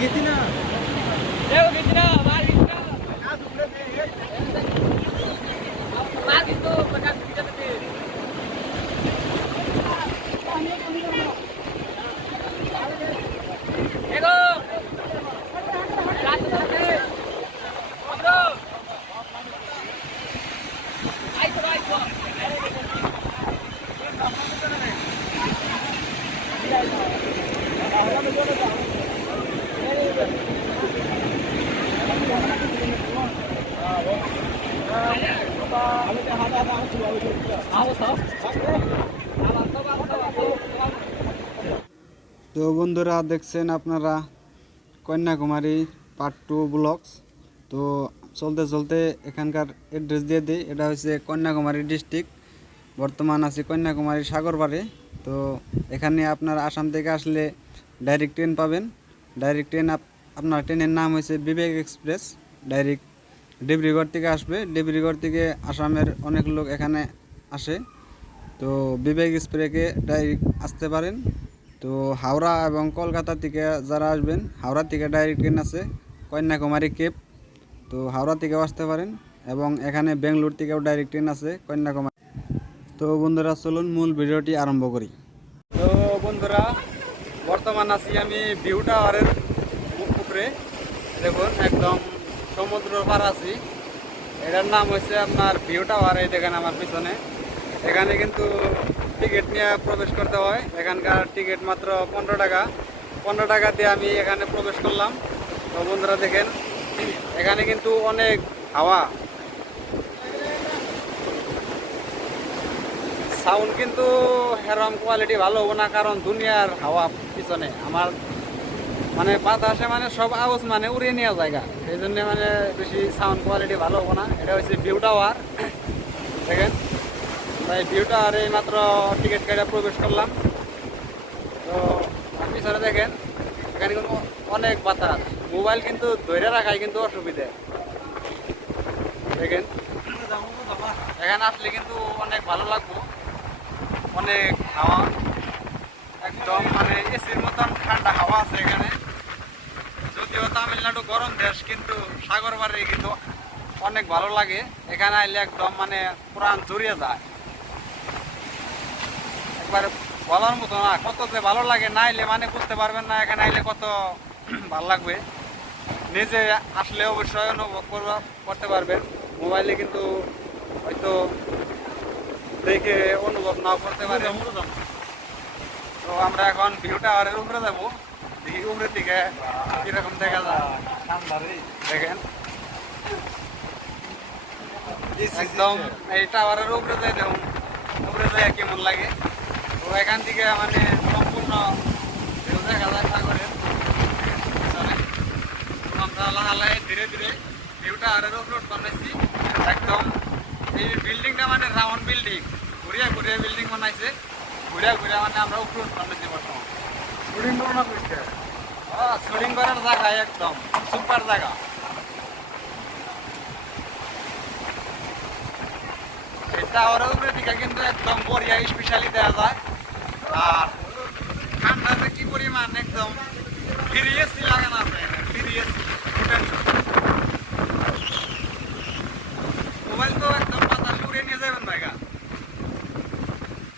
घेती ना তো বন্ধুরা দেখছেন আপনারা কন্যাকুমারী পার্ট 2 ব্লগস। তো চলতে চলতে এখানকার অ্যাড্রেস দিয়ে দিই। এটা হচ্ছে কন্যাকুমারী ডিস্ট্রিক্ট, বর্তমান আছি কন্যাকুমারী সাগরপাড়ে। তো এখানে আপনার আসাম থেকে আসলে ডাইরেক্ট ট্রেন পাবেন। ডাইরেক্ট ট্রেন আপনার ট্রেনের নাম হয়েছে বিবেক এক্সপ্রেস। ডাইরেক্ট ডিব্রুগড় থেকে আসবে। ডিব্রুগড় থেকে আসামের অনেক লোক এখানে আসে। তো বিবেক এক্সপ্রেসে ডাইরেক্ট আসতে পারেন। তো হাওড়া এবং কলকাতা থেকে যারা আসবেন, হাওড়া থেকে ডাইরেক্ট ট্রেন আছে কন্যাকুমারী কেপ। তো হাওড়া থেকেও আসতে পারেন এবং এখানে বেঙ্গালুরু থেকেও ডাইরেক্ট ট্রেন আছে কন্যাকুমারী। তো বন্ধুরা চলুন মূল ভিডিওটি আরম্ভ করি। তো বন্ধুরা বর্তমান আছি আমি ভিউ টাওয়ারের উপরে। দেখুন একদম সমুদ্র পার আছি। এটার নাম হচ্ছে আপনার ভিউ টাওয়ার। এই দেখেন আমার পিছনে। এখানে কিন্তু টিকিট নিয়ে প্রবেশ করতে হয়। এখানকার টিকিট মাত্র 15 টাকা। 15 টাকা দিয়ে আমি এখানে প্রবেশ করলাম। তো বন্ধুরা দেখেন এখানে কিন্তু অনেক হাওয়া, সাউন্ড কিন্তু হেরম কোয়ালিটি ভালো হবো না, কারণ দুনিয়ার হাওয়া পিছনে আমার মানে বাতাসে মানে সব আওয়াজ মানে উড়িয়ে নেওয়া জায়গা, সেই জন্য মানে বেশি সাউন্ড কোয়ালিটি ভালো হবো না। এটা হচ্ছে ভিউ টাওয়ার। দেখেন তাই ভিউ টাওয়ারে মাত্র টিকিট কেটে প্রবেশ করলাম। তো পিছনে দেখেন এখানে কিন্তু অনেক বাতাস, মোবাইল কিন্তু ধরে রাখাই কিন্তু অসুবিধে। দেখেন এখানে আসলে কিন্তু অনেক ভালো লাগবো। অনেক হাওয়া, একদম মানে এসির মতন ঠান্ডা হাওয়া আছে এখানে। যদিও তামিলনাড়ু গরম দেশ, কিন্তু সাগর পাড়ে কিন্তু অনেক ভালো লাগে। এখানে আইলে একদম মানে প্রাণ জড়িয়ে যায়। একবার বলার মতো না, কত যে ভালো লাগে, না আইলে মানে বুঝতে পারবেন না এখানে আইলে কত ভালো লাগবে। নিজে আসলে অবশ্যই অনুভব করতে পারবেন। মোবাইলে কিন্তু হয়তো দেখে অনুভব নাও করতে পারেন। তো আমরা এখন ভিউ টাওয়ারের উপরে যাবো, দেখি উপরের দিকে কিরকম দেখা যায়। দেখেন একদম এই টাওয়ারের উপরে যাই, দেখুন উপরে যাই কেমন লাগে। তো এখান থেকে মানে সম্পূর্ণ ভিউ দেখা যায় সাগরের। আমরা লাগালাই ধীরে ধীরে ভিউ টাওয়ারের উপরে বানাইছি। একদম এই বিল্ডিংটা মানে রাউন্ড বিল্ডিং, ঘুরিয়া ঘুরিয়া বিল্ডিং বানাইছে। ঘুরিয়া ঘুরিয়া মানে আমরা উপরে বানাইছি বর্তমান। শুটিং করানো করছে, শুটিং করার জায়গা একদম সুপার জায়গা। এই টাওয়ারের উপরে দিকে কিন্তু একদম বড়িয়া স্পেশালি দেওয়া যায়। আর ঠান্ডাতে কি পরিমাণ একদম ফ্রি এসি লাগানো আছে, ফ্রি এসি। মোবাইল তো একদম বাতাস উড়িয়ে নিয়ে যাবেন জায়গা।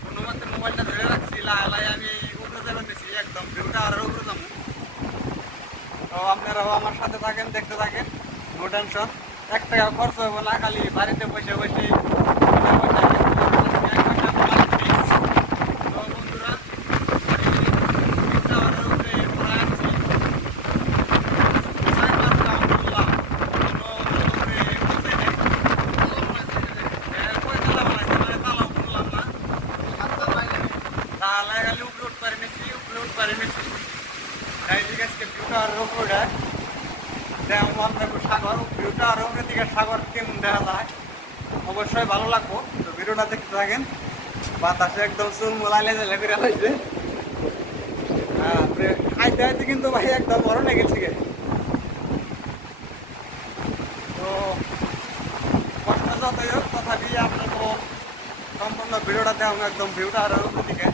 কোনো মতে মোবাইলটা ধরে রাখছি, লাই আমি উপরে যাবেন নিছি, একদম ভিউটা আরো উপরে যাবো। তো আপনারাও আমার সাথে থাকেন, দেখতে থাকেন, নো টেনশন। 1 টাকা খরচ হবে না, খালি বাড়িতে বসে বসে সাগর কেমন দেখা যায় অবশ্যই ভালো লাগবো। তো ভিডিওটা দেখতে থাকেন। বাতাসে একদম চুল মোলাইলে জেলে করে লাগছে। আইতে আইতে কিন্তু ভাই একদম বড় লেগে গেছে। তো কষ্ট যতই হোক তথাপি আপনার সম্পূর্ণ ভিডিওটা দেওয়া একদম ভিউটা আরো দিকে।